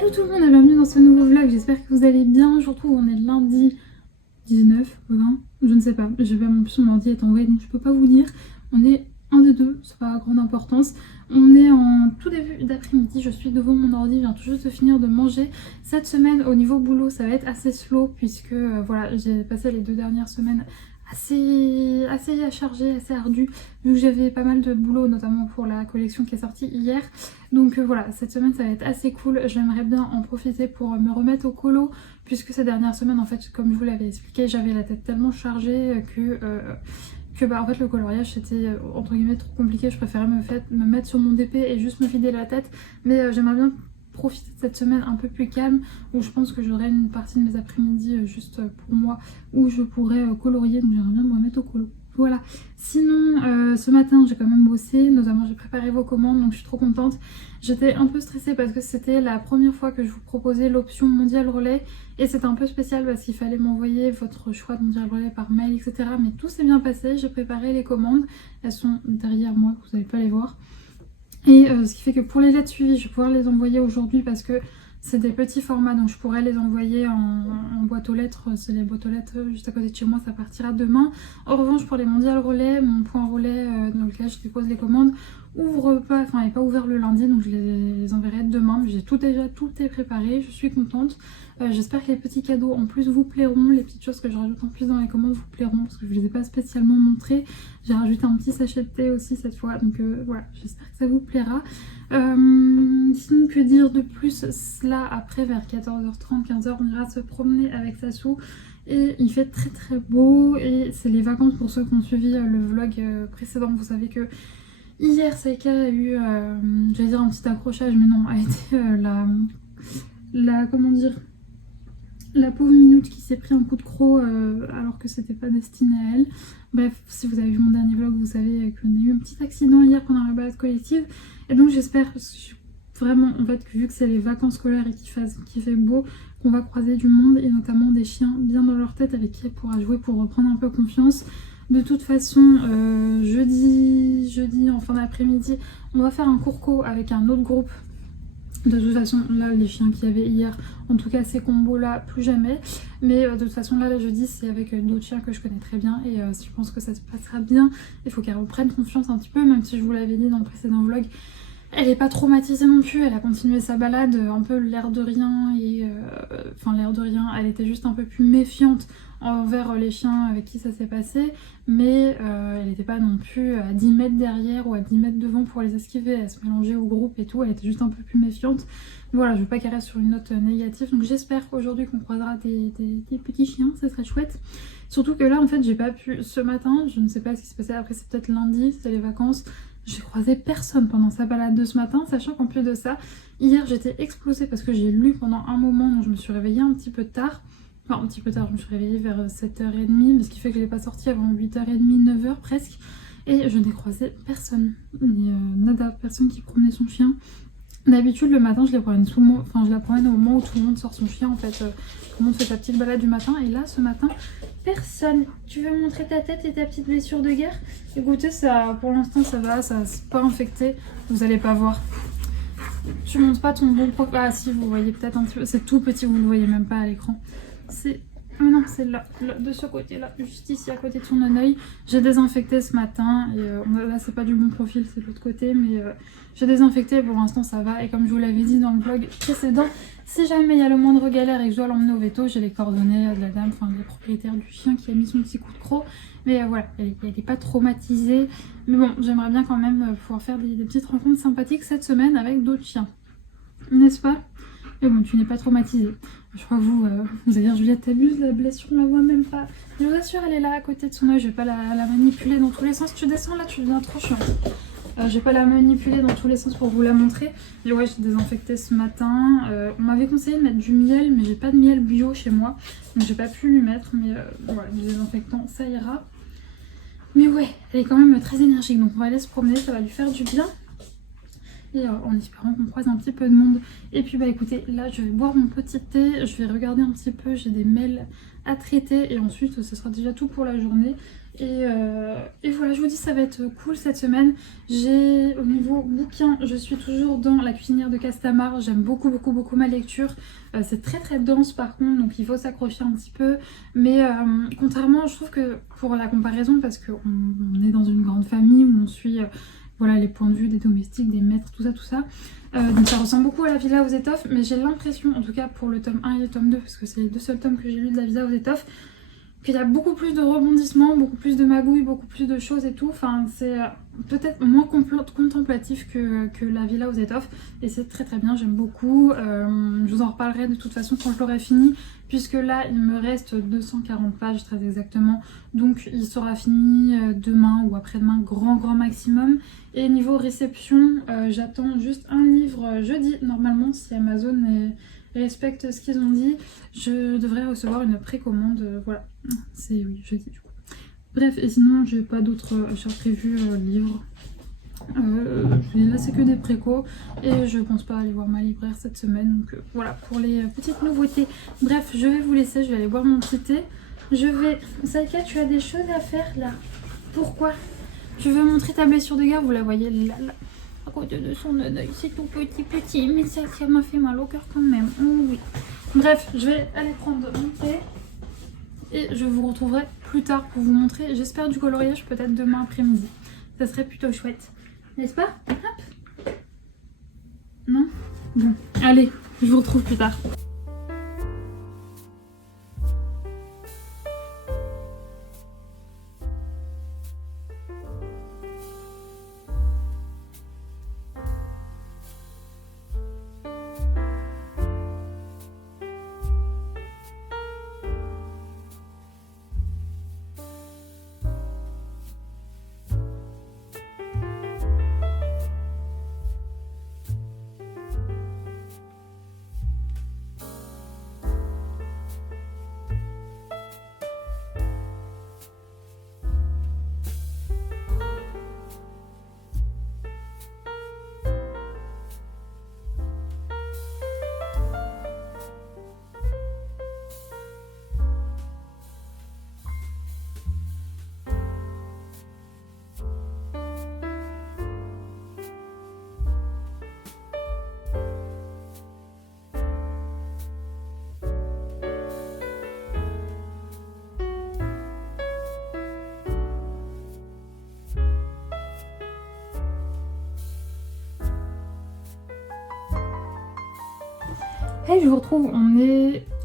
Hello tout le monde et bienvenue dans ce nouveau vlog, j'espère que vous allez bien. Je vous retrouve, on est lundi 19, 20, je ne sais pas, j'ai pas mon plus, mon ordi est en veille donc je peux pas vous dire. On est un des deux, c'est pas à grande importance. On est en tout début d'après-midi, je suis devant mon ordi, je viens tout juste de finir de manger. Cette semaine au niveau boulot ça va être assez slow puisque voilà, j'ai passé les 2 dernières semaines assez chargée, assez ardue, vu que j'avais pas mal de boulot, notamment pour la collection qui est sortie hier. Donc voilà, cette semaine ça va être assez cool. J'aimerais bien en profiter pour me remettre au colo, puisque ces dernières semaines, en fait, comme je vous l'avais expliqué, j'avais la tête tellement chargée que bah, en fait, le coloriage c'était entre guillemets trop compliqué. Je préférais me mettre sur mon DP et juste me vider la tête. Mais j'aimerais bien profiter de cette semaine un peu plus calme où je pense que j'aurai une partie de mes après-midi juste pour moi où je pourrais colorier, donc j'aimerais bien me remettre au colo. Voilà. Sinon, ce matin j'ai quand même bossé, notamment j'ai préparé vos commandes donc je suis trop contente. J'étais un peu stressée parce que c'était la première fois que je vous proposais l'option mondial relais et c'était un peu spécial parce qu'il fallait m'envoyer votre choix de mondial relais par mail, etc. Mais tout s'est bien passé, j'ai préparé les commandes, elles sont derrière moi, vous n'allez pas les voir. Et ce qui fait que pour les lettres suivies, je vais pouvoir les envoyer aujourd'hui parce que c'est des petits formats, donc je pourrais les envoyer en boîte aux lettres. C'est les boîtes aux lettres juste à côté de chez moi, ça partira demain. En revanche, pour les mondiales relais, mon point relais dans lequel je dépose les commandes n'est pas ouvert le lundi, donc je les enverrai demain. Mais tout est préparé, je suis contente. J'espère que les petits cadeaux en plus vous plairont, les petites choses que je rajoute en plus dans les commandes vous plairont parce que je ne les ai pas spécialement montrées. J'ai rajouté un petit sachet de thé aussi cette fois, donc voilà, j'espère que ça vous plaira. Sinon, que dire de plus? Là, après, vers 14h30, 15h, on ira se promener avec Sassou. Et il fait très très beau et c'est les vacances pour ceux qui ont suivi le vlog précédent. Vous savez que hier, Saïka a eu, j'allais dire un petit accrochage, mais non, a été comment dire, la pauvre Minute qui s'est pris un coup de croc alors que c'était pas destiné à elle. Bref, si vous avez vu mon dernier vlog, vous savez qu'on a eu un petit accident hier pendant la balade collective. Et donc j'espère vraiment en fait que vu que c'est les vacances scolaires et qu'il fait beau, qu'on va croiser du monde et notamment des chiens bien dans leur tête avec qui elle pourra jouer pour reprendre un peu confiance. De toute façon, jeudi en fin d'après-midi, on va faire un courco avec un autre groupe. De toute façon, là, les chiens qu'il y avait hier, en tout cas ces combos-là, plus jamais. Mais de toute façon, là, le jeudi, c'est avec d'autres chiens que je connais très bien. Et je pense que ça se passera bien. Il faut qu'elle reprenne confiance un petit peu, même si je vous l'avais dit dans le précédent vlog. Elle n'est pas traumatisée non plus, elle a continué sa balade, un peu l'air de rien. L'air de rien, elle était juste un peu plus méfiante envers les chiens avec qui ça s'est passé, mais elle n'était pas non plus à 10 mètres derrière ou à 10 mètres devant pour les esquiver, elle se mélangeait au groupe et tout, elle était juste un peu plus méfiante. Voilà, je veux pas qu'elle reste sur une note négative, donc j'espère aujourd'hui qu'on croisera des petits chiens, ça serait chouette. Surtout que là en fait j'ai pas pu, ce matin, je ne sais pas ce qui se passait, après c'est peut-être lundi, c'était les vacances, j'ai croisé personne pendant sa balade de ce matin, sachant qu'en plus de ça, hier j'étais explosée parce que j'ai lu pendant un moment, donc je me suis réveillée un petit peu tard. Enfin, un petit peu tard, je me suis réveillée vers 7h30, ce qui fait que je n'ai pas sorti avant 8h30, 9h presque. Et je n'ai croisé personne. Nada, personne qui promenait son chien. D'habitude, le matin, je la promène au moment où tout le monde sort son chien, en fait. Tout le monde fait sa petite balade du matin. Et là, ce matin, personne. Tu veux montrer ta tête et ta petite blessure de guerre? Écoutez, ça, pour l'instant, ça va, ça s'est pas infecté. Vous allez pas voir. Tu montres pas ton bon profil. Ah si, vous voyez peut-être un petit peu. C'est tout petit, vous le voyez même pas à l'écran. C'est... non, c'est là, de ce côté-là, juste ici à côté de son œil. J'ai désinfecté ce matin, et là c'est pas du bon profil, c'est de l'autre côté, mais j'ai désinfecté, pour l'instant ça va. Et comme je vous l'avais dit dans le vlog précédent, si jamais il y a le moindre galère et que je dois l'emmener au veto, j'ai les coordonnées de la dame, enfin du propriétaire du chien qui a mis son petit coup de croc. Mais voilà, elle n'est pas traumatisée. Mais bon, j'aimerais bien quand même pouvoir faire des petites rencontres sympathiques cette semaine avec d'autres chiens, n'est-ce pas? Mais bon, tu n'es pas traumatisée. Je crois que vous allez dire Juliette t'abuses, la blessure on la voit même pas. Je vous assure, elle est là à côté de son œil, je vais pas la manipuler dans tous les sens. Tu descends là, tu deviens trop chiant. Je vais pas la manipuler dans tous les sens pour vous la montrer. Mais ouais, j'ai désinfecté ce matin. On m'avait conseillé de mettre du miel, mais j'ai pas de miel bio chez moi. Donc j'ai pas pu lui mettre, mais voilà, du désinfectant, ça ira. Mais ouais, elle est quand même très énergique, donc on va aller se promener, ça va lui faire du bien. Et en espérant qu'on croise un petit peu de monde. Et puis bah écoutez, là je vais boire mon petit thé, je vais regarder un petit peu, j'ai des mails à traiter et ensuite ce sera déjà tout pour la journée. Et voilà, je vous dis ça va être cool cette semaine. Au niveau bouquin, je suis toujours dans La cuisinière de Castamar. J'aime beaucoup beaucoup beaucoup ma lecture. C'est très très dense par contre, donc il faut s'accrocher un petit peu. Mais contrairement, je trouve que pour la comparaison, parce qu'on est dans une grande famille où on suit voilà, les points de vue des domestiques, des maîtres, tout ça tout ça. Donc ça ressemble beaucoup à La Villa aux Étoffes, mais j'ai l'impression, en tout cas pour le tome 1 et le tome 2, parce que c'est les deux seuls tomes que j'ai lus de La Villa aux Étoffes, qu'il y a beaucoup plus de rebondissements, beaucoup plus de magouilles, beaucoup plus de choses et tout. Enfin, c'est peut-être moins contemplatif que La Villa aux Étoffes. Et c'est très très bien, j'aime beaucoup. Je vous en reparlerai de toute façon quand je l'aurai fini, puisque là, il me reste 240 pages très exactement. Donc, il sera fini demain ou après-demain, grand maximum. Et niveau réception, j'attends juste un livre jeudi, normalement, si Amazon respecte ce qu'ils ont dit. Je devrais recevoir une précommande, voilà. C'est oui, jeudi du coup. Bref, et sinon, j'ai pas d'autres achats prévus livres. Là, c'est que des précos et je pense pas aller voir ma libraire cette semaine. Donc voilà pour les petites nouveautés. Bref, je vais vous laisser, je vais aller boire mon petit thé. Saïka, tu as des choses à faire là. Pourquoi? Je veux montrer ta blessure de guerre, vous la voyez là. À côté de son œil, c'est tout petit, mais ça m'a fait mal au cœur quand même. Oh, oui. Bref, je vais aller prendre mon thé et je vous retrouverai plus tard pour vous montrer, j'espère, du coloriage peut-être demain après-midi. Ça serait plutôt chouette, n'est-ce pas? Hop. Non? Bon, allez, je vous retrouve plus tard. Hey, je vous retrouve,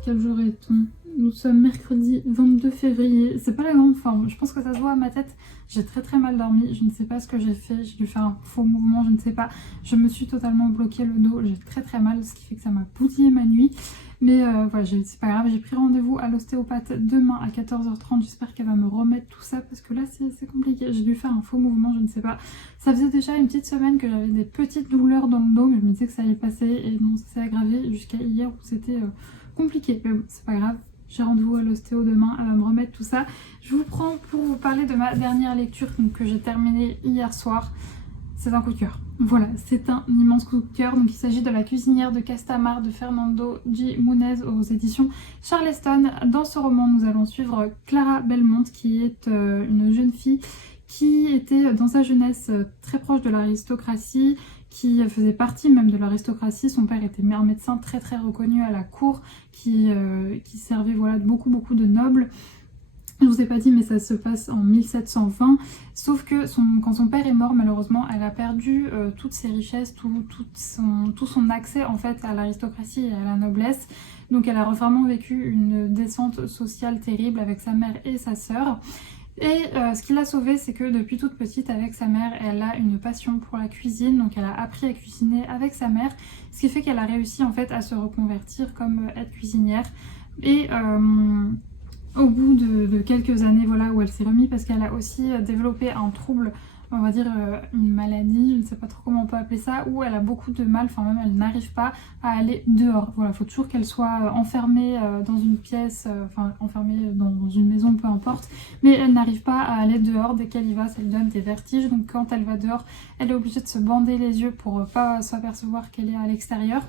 quel jour est-on? Nous sommes mercredi 22 février, c'est pas la grande forme, je pense que ça se voit à ma tête, j'ai très mal dormi, je ne sais pas ce que j'ai fait, j'ai dû faire un faux mouvement, je ne sais pas, je me suis totalement bloqué le dos, j'ai très mal, ce qui fait que ça m'a bousillé ma nuit, mais voilà, c'est pas grave, j'ai pris rendez-vous à l'ostéopathe demain à 14h30, j'espère qu'elle va me remettre tout ça, parce que là c'est compliqué, j'ai dû faire un faux mouvement, je ne sais pas, ça faisait déjà une petite semaine que j'avais des petites douleurs dans le dos, mais je me disais que ça allait passer, et non, ça s'est aggravé jusqu'à hier où c'était compliqué, mais bon, c'est pas grave. J'ai rendez-vous à l'ostéo demain, elle va me remettre tout ça. Je vous prends pour vous parler de ma dernière lecture que j'ai terminée hier soir. C'est un coup de cœur. Voilà, c'est un immense coup de cœur. Donc il s'agit de La cuisinière de Castamar de Fernando G. Munez aux éditions Charleston. Dans ce roman, nous allons suivre Clara Belmont, qui est une jeune fille qui était dans sa jeunesse très proche de l'aristocratie, qui faisait partie même de l'aristocratie. Son père était un médecin très reconnu à la cour, qui servait voilà, beaucoup de nobles. Je vous ai pas dit, mais ça se passe en 1720, sauf que quand son père est mort, malheureusement, elle a perdu toutes ses richesses, tout son accès en fait à l'aristocratie et à la noblesse. Donc elle a vraiment vécu une descente sociale terrible avec sa mère et sa sœur. Et ce qui l'a sauvée, c'est que depuis toute petite, avec sa mère, elle a une passion pour la cuisine, donc elle a appris à cuisiner avec sa mère, ce qui fait qu'elle a réussi en fait à se reconvertir comme aide cuisinière. Et au bout de quelques années, voilà, où elle s'est remise, parce qu'elle a aussi développé un trouble, on va dire une maladie, je ne sais pas trop comment on peut appeler ça, où elle a beaucoup de mal, enfin même elle n'arrive pas à aller dehors. Voilà, il faut toujours qu'elle soit enfermée dans une pièce, enfin enfermée dans une maison, peu importe, mais elle n'arrive pas à aller dehors. Dès qu'elle y va, ça lui donne des vertiges, donc quand elle va dehors, elle est obligée de se bander les yeux pour pas s'apercevoir qu'elle est à l'extérieur.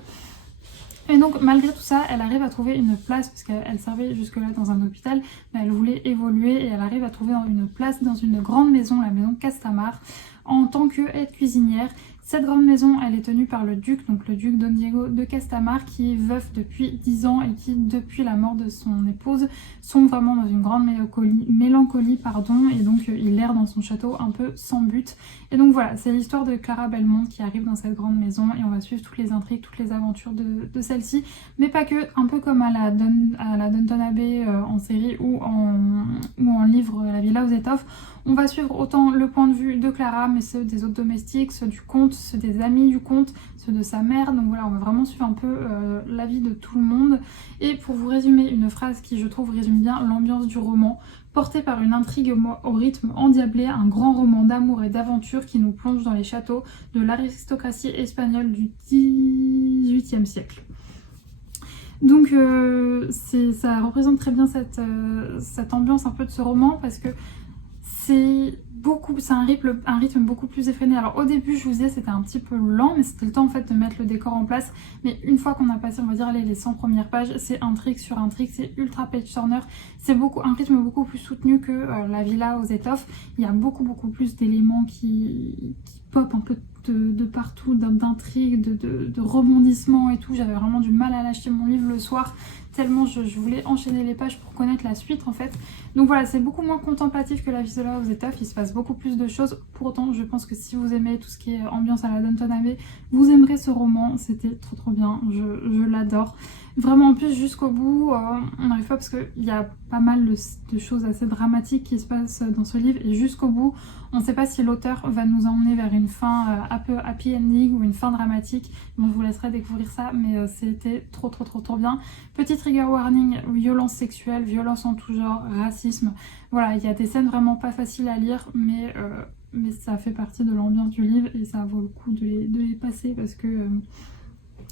Et donc malgré tout ça, elle arrive à trouver une place, parce qu'elle servait jusque-là dans un hôpital, mais elle voulait évoluer et elle arrive à trouver une place dans une grande maison, la maison Castamar, en tant qu'aide cuisinière. Cette grande maison, elle est tenue par le duc, donc le duc Don Diego de Castamar, qui est veuf depuis 10 ans et qui, depuis la mort de son épouse, sont vraiment dans une grande mélancolie, et donc il erre dans son château un peu sans but. Et donc voilà, c'est l'histoire de Clara Belmont qui arrive dans cette grande maison et on va suivre toutes les intrigues, toutes les aventures de celle-ci, mais pas que, un peu comme à la Downton Abbey en série ou en livre La Villa aux Étoffes. On va suivre autant le point de vue de Clara, mais ceux des autres domestiques, ceux du comte, ceux des amis du comte, ceux de sa mère. Donc voilà, on va vraiment suivre un peu la vie de tout le monde. Et pour vous résumer une phrase qui, je trouve, résume bien l'ambiance du roman, porté par une intrigue au rythme endiablé, un grand roman d'amour et d'aventure qui nous plonge dans les châteaux de l'aristocratie espagnole du XVIIIe siècle. Donc ça représente très bien cette ambiance un peu de ce roman, parce que c'est un rythme beaucoup plus effréné. Alors au début, je vous disais, c'était un petit peu lent, mais c'était le temps en fait de mettre le décor en place. Mais une fois qu'on a passé, on va dire, les 100 premières pages, c'est intrigue sur intrigue, c'est ultra page-turner. C'est un rythme beaucoup plus soutenu que La Villa aux Étoffes. Il y a beaucoup plus d'éléments qui pop un peu de partout, d'intrigues, de rebondissements et tout. J'avais vraiment du mal à lâcher mon livre le soir, tellement je voulais enchaîner les pages pour connaître la suite en fait. Donc voilà, c'est beaucoup moins contemplatif que La Villa aux Étoffes, il se passe beaucoup plus de choses. Pour autant, je pense que si vous aimez tout ce qui est ambiance à la Downton Abbey, vous aimerez ce roman, c'était trop bien, je l'adore. Vraiment, en plus, jusqu'au bout, on n'arrive pas, parce qu'il y a pas mal de choses assez dramatiques qui se passent dans ce livre, et jusqu'au bout, on ne sait pas si l'auteur va nous emmener vers une fin un peu happy ending ou une fin dramatique. Bon, je vous laisserai découvrir ça, mais c'était trop bien. Petit trigger warning, violence sexuelle, violence en tout genre, racisme. Voilà, il y a des scènes vraiment pas faciles à lire, mais ça fait partie de l'ambiance du livre et ça vaut le coup de les passer, parce que...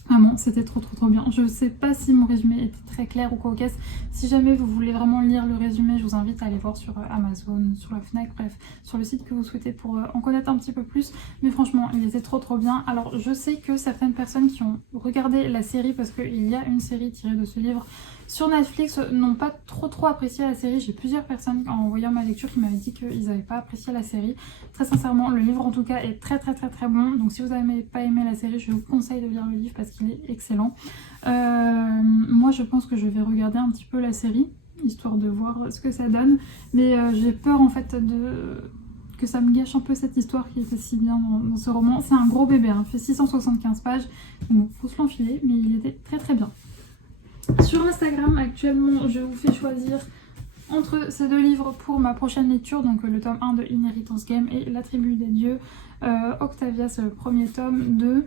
vraiment, c'était trop bien. Je sais pas si mon résumé était très clair ou cocasse. Si jamais vous voulez vraiment lire le résumé, je vous invite à aller voir sur Amazon, sur la Fnac, bref, sur le site que vous souhaitez pour en connaître un petit peu plus. Mais franchement, il était trop bien. Alors, je sais que certaines personnes qui ont regardé la série, parce qu'il y a une série tirée de ce livre sur Netflix, n'ont pas trop apprécié la série. J'ai plusieurs personnes, en voyant ma lecture, qui m'avaient dit qu'ils n'avaient pas apprécié la série. Très sincèrement, le livre en tout cas est très bon. Donc si vous n'avez pas aimé la série, je vous conseille de lire le livre parce qu'il est excellent. Moi je pense que je vais regarder un petit peu la série, histoire de voir ce que ça donne. Mais j'ai peur en fait que ça me gâche un peu cette histoire qui était si bien dans ce roman. C'est un gros bébé, hein, il fait 675 pages, donc faut se l'enfiler, mais il était très bien. Sur Instagram, actuellement, je vous fais choisir entre ces deux livres pour ma prochaine lecture, donc le tome 1 de Inheritance Game et La Tribu des Dieux. Octavia, c'est le premier tome de...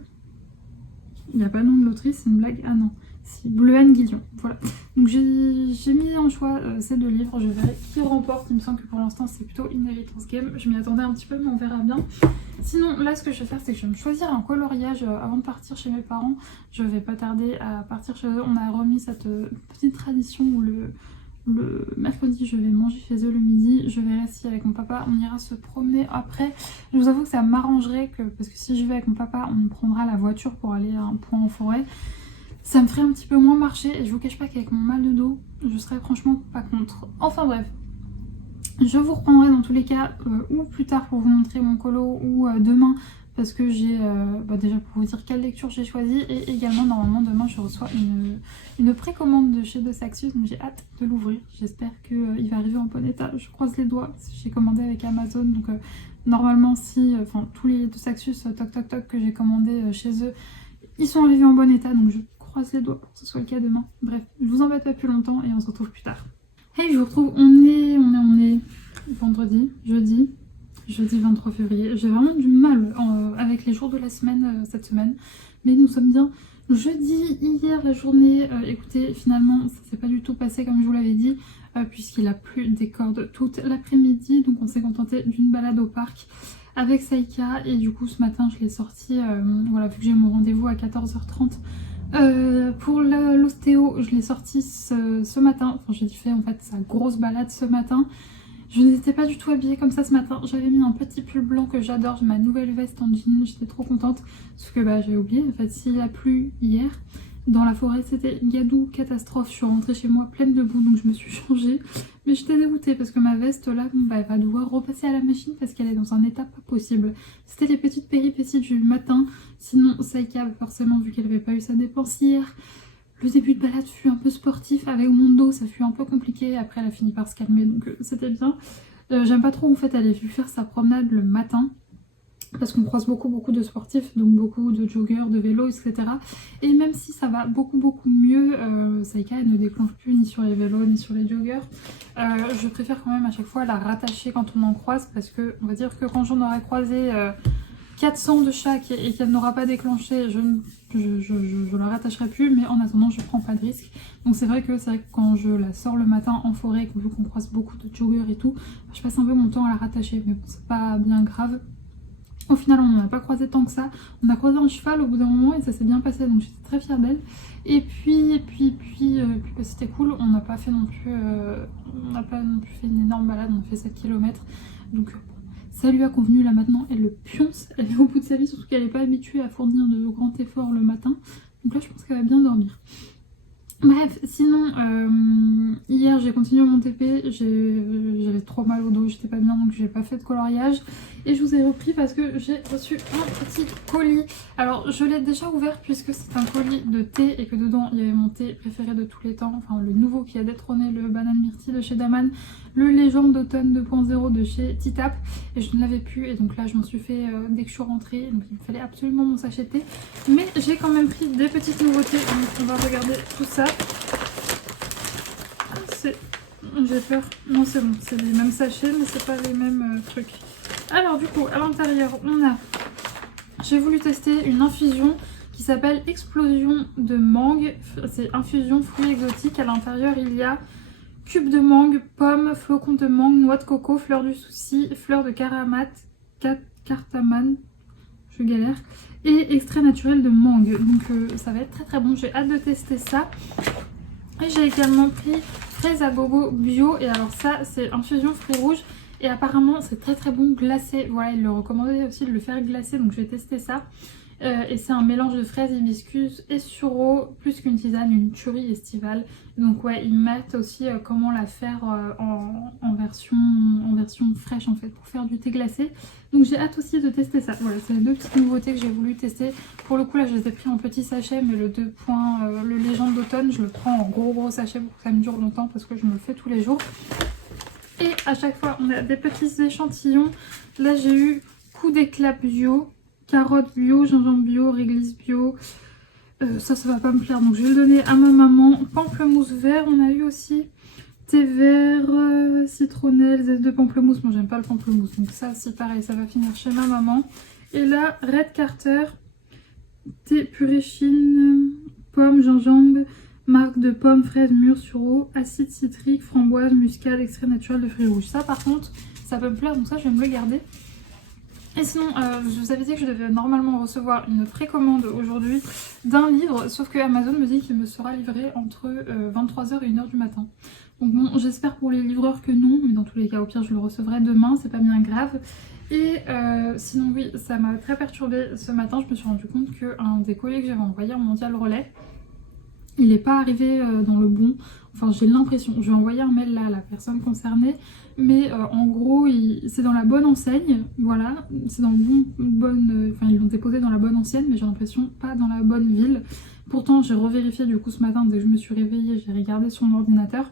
Il n'y a pas le nom de l'autrice, c'est une blague. Ah non, c'est Bleuhen Guillon. Voilà. Donc j'ai mis en choix ces deux livres, je verrai qui remporte. Il me semble que pour l'instant c'est plutôt Inheritance Game. Je m'y attendais un petit peu, mais on verra bien. Sinon, là, ce que je vais faire, c'est que je vais me choisir un coloriage avant de partir chez mes parents. Je vais pas tarder à partir chez eux. On a remis cette petite tradition où le mercredi, je vais manger chez eux le midi. Je verrai si avec mon papa, on ira se promener après. Je vous avoue que ça m'arrangerait, parce que si je vais avec mon papa, on prendra la voiture pour aller à un point en forêt. Ça me ferait un petit peu moins marcher et je vous cache pas qu'avec mon mal de dos, je serais franchement pas contre. Enfin bref. Je vous reprendrai dans tous les cas ou plus tard pour vous montrer mon colo ou demain, parce que j'ai déjà pour vous dire quelle lecture j'ai choisi, et également normalement demain je reçois une précommande de chez De Saxus, donc j'ai hâte de l'ouvrir. J'espère qu'il va arriver en bon état, je croise les doigts. J'ai commandé avec Amazon, donc normalement si, tous les De Saxus toc que j'ai commandé chez eux, ils sont arrivés en bon état, donc je croise les doigts pour que ce soit le cas demain. Bref, je vous embête pas plus longtemps et on se retrouve plus tard. Hey, je vous retrouve, on est vendredi, jeudi 23 février. J'ai vraiment du mal avec les jours de la semaine cette semaine, mais nous sommes bien jeudi. Hier la journée, écoutez, finalement ça s'est pas du tout passé comme je vous l'avais dit, puisqu'il a plu des cordes toute l'après-midi, donc on s'est contenté d'une balade au parc avec Saïka, et du coup ce matin je l'ai sorti, voilà, vu que j'ai mon rendez-vous à 14h30 pour l'ostéo, je l'ai sorti ce matin. Enfin, j'ai fait en fait sa grosse balade ce matin. Je n'étais pas du tout habillée comme ça ce matin. J'avais mis un petit pull blanc que j'adore, ma nouvelle veste en jean, j'étais trop contente. Sauf que j'avais oublié, en fait, s'il a plu hier, dans la forêt, c'était gadou, catastrophe. Je suis rentrée chez moi pleine de boue, donc je me suis changée. Mais j'étais dégoûtée parce que ma veste là, bah, elle va devoir repasser à la machine parce qu'elle est dans un état pas possible. C'était les petites péripéties du matin. Sinon, Saïka, forcément, vu qu'elle n'avait pas eu sa dépensière, le début de balade fut un peu sportif. Avec mon dos, ça fut un peu compliqué. Après, elle a fini par se calmer, donc c'était bien. J'aime pas trop en fait aller faire sa promenade le matin. Parce qu'on croise beaucoup de sportifs, donc beaucoup de joggeurs, de vélos, etc. Et même si ça va beaucoup mieux, Saïka elle ne déclenche plus ni sur les vélos ni sur les joggeurs. Je préfère quand même à chaque fois la rattacher quand on en croise, parce que on va dire que quand j'en aurais croisé 400 de chaque et qu'elle n'aura pas déclenché, je la rattacherai plus, mais en attendant je prends pas de risque. Donc c'est vrai que quand je la sors le matin en forêt, vu qu'on croise beaucoup de joggeurs et tout, je passe un peu mon temps à la rattacher, mais bon c'est pas bien grave. Au final, on n'en a pas croisé tant que ça. On a croisé un cheval au bout d'un moment et ça s'est bien passé, donc j'étais très fière d'elle. Et puis bah, c'était cool. On n'a pas fait non plus, fait une énorme balade. On a fait 7 km. Donc bon, ça lui a convenu. Là maintenant, elle le pionce. Elle est au bout de sa vie, surtout qu'elle n'est pas habituée à fournir de grands efforts le matin. Donc là, je pense qu'elle va bien dormir. Bref, sinon, hier j'ai continué mon TP, j'avais trop mal au dos, j'étais pas bien, donc j'ai pas fait de coloriage. Et je vous ai repris parce que j'ai reçu un petit colis. Alors je l'ai déjà ouvert puisque c'est un colis de thé et que dedans il y avait mon thé préféré de tous les temps. Enfin le nouveau qui a détrôné le banane myrtille de chez Daman, le légende d'automne 2.0 de chez Titap. Et je ne l'avais plus et donc là je m'en suis fait dès que je suis rentrée. Donc il me fallait absolument mon sachet de thé. Mais j'ai quand même pris des petites nouveautés, donc on va regarder tout ça. J'ai peur. Non c'est bon, c'est les mêmes sachets mais c'est pas les mêmes trucs. Alors du coup à l'intérieur on a... J'ai voulu tester une infusion qui s'appelle Explosion de mangue. C'est infusion fruits exotiques. À l'intérieur il y a cubes de mangue, pommes, flocons de mangue, noix de coco, fleurs du souci, fleurs de cardamone, je galère, et extrait naturel de mangue. Donc ça va être très bon, j'ai hâte de tester ça. Et j'ai également pris fraises à gogo bio, et alors ça c'est infusion fruits rouges et apparemment c'est très bon glacé. Voilà, il le recommandait aussi de le faire glacer, donc je vais tester ça. Et c'est un mélange de fraises, hibiscus et sureau, plus qu'une tisane, une tuerie estivale. Donc ouais, ils mettent aussi comment la faire en version fraîche en fait, pour faire du thé glacé. Donc j'ai hâte aussi de tester ça. Voilà, c'est les deux petites nouveautés que j'ai voulu tester. Pour le coup là je les ai pris en petit sachet, mais le 2 points, le légende d'automne, je le prends en gros sachet pour que ça me dure longtemps parce que je me le fais tous les jours. Et à chaque fois on a des petits échantillons. Là j'ai eu coup d'éclat bio, carottes bio, gingembre bio, réglisse bio. Ça va pas me plaire, donc je vais le donner à ma maman. Pamplemousse vert, on a eu aussi thé vert, citronnelle, zeste de pamplemousse. Moi j'aime pas le pamplemousse, donc ça c'est pareil, ça va finir chez ma maman. Et là, Red Carter, thé purée chine, pomme, gingembre, marque de pommes, fraises, mûres, sureau, acide citrique, framboise, muscade, extrait naturel de fruits rouges. Ça par contre, ça peut me plaire, donc ça je vais me le garder. Et sinon, je vous avais dit que je devais normalement recevoir une précommande aujourd'hui d'un livre, sauf que Amazon me dit qu'il me sera livré entre 23h et 1h du matin. Donc bon, j'espère pour les livreurs que non, mais dans tous les cas, au pire, je le recevrai demain, c'est pas bien grave. Et sinon, oui, ça m'a très perturbée ce matin. Je me suis rendu compte qu'un des colis que j'avais envoyé en Mondial Relais, il n'est pas arrivé dans le bon. Enfin, j'ai l'impression. Je vais envoyer un mail là à la personne concernée. Mais en gros, c'est dans la bonne enseigne. Voilà. C'est dans le enfin, ils l'ont déposé dans la bonne enseigne, mais j'ai l'impression pas dans la bonne ville. Pourtant, j'ai revérifié du coup ce matin, dès que je me suis réveillée, j'ai regardé sur mon ordinateur.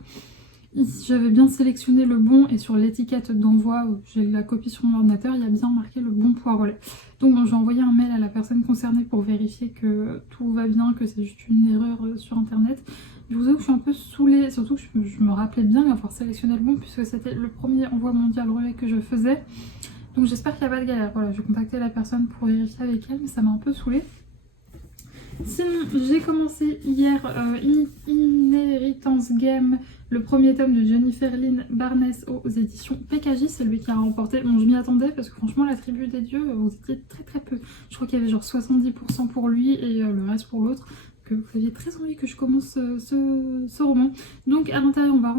J'avais bien sélectionné le bon et sur l'étiquette d'envoi, j'ai la copie sur mon ordinateur, il y a bien marqué le bon poids relais. Donc bon, j'ai envoyé un mail à la personne concernée pour vérifier que tout va bien, que c'est juste une erreur sur internet. Je vous avoue que je suis un peu saoulée, surtout que je me rappelais bien d'avoir sélectionné le bon puisque c'était le premier envoi Mondial Relais que je faisais. Donc j'espère qu'il n'y a pas de galère. Voilà, je vais contacter la personne pour vérifier avec elle, mais ça m'a un peu saoulée. Sinon, j'ai commencé hier Inheritance Game, le premier tome de Jennifer Lynn Barnes aux éditions PKJ, c'est lui qui a remporté. Bon, je m'y attendais parce que franchement, la tribu des dieux, vous étiez très peu. Je crois qu'il y avait genre 70% pour lui et le reste pour l'autre. Que vous aviez très envie que je commence ce roman. Donc à l'intérieur, on va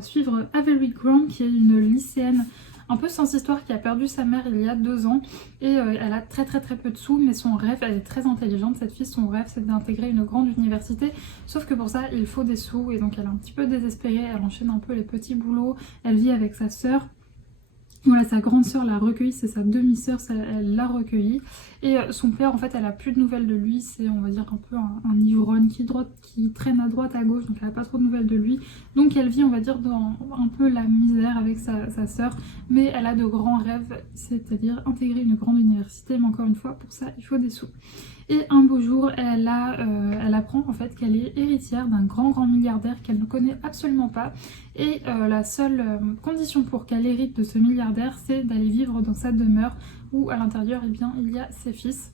suivre Avery Grant, qui est une lycéenne un peu sans histoire qui a perdu sa mère il y a 2 ans et elle a très peu de sous, mais son rêve, elle est très intelligente cette fille, son rêve c'est d'intégrer une grande université, sauf que pour ça il faut des sous et donc elle est un petit peu désespérée, elle enchaîne un peu les petits boulots, elle vit avec sa sœur. Voilà, sa grande sœur l'a recueillie, c'est sa demi-sœur, elle l'a recueillie. Et son père, en fait, elle a plus de nouvelles de lui. C'est, on va dire, un peu un ivrogne qui traîne à droite, à gauche, donc elle a pas trop de nouvelles de lui. Donc elle vit, on va dire, dans un peu la misère avec sa sœur. Mais elle a de grands rêves, c'est-à-dire intégrer une grande université. Mais encore une fois, pour ça, il faut des sous. Et un beau jour, elle apprend en fait qu'elle est héritière d'un grand milliardaire qu'elle ne connaît absolument pas. Et la seule condition pour qu'elle hérite de ce milliardaire, c'est d'aller vivre dans sa demeure où à l'intérieur, eh bien, il y a ses fils,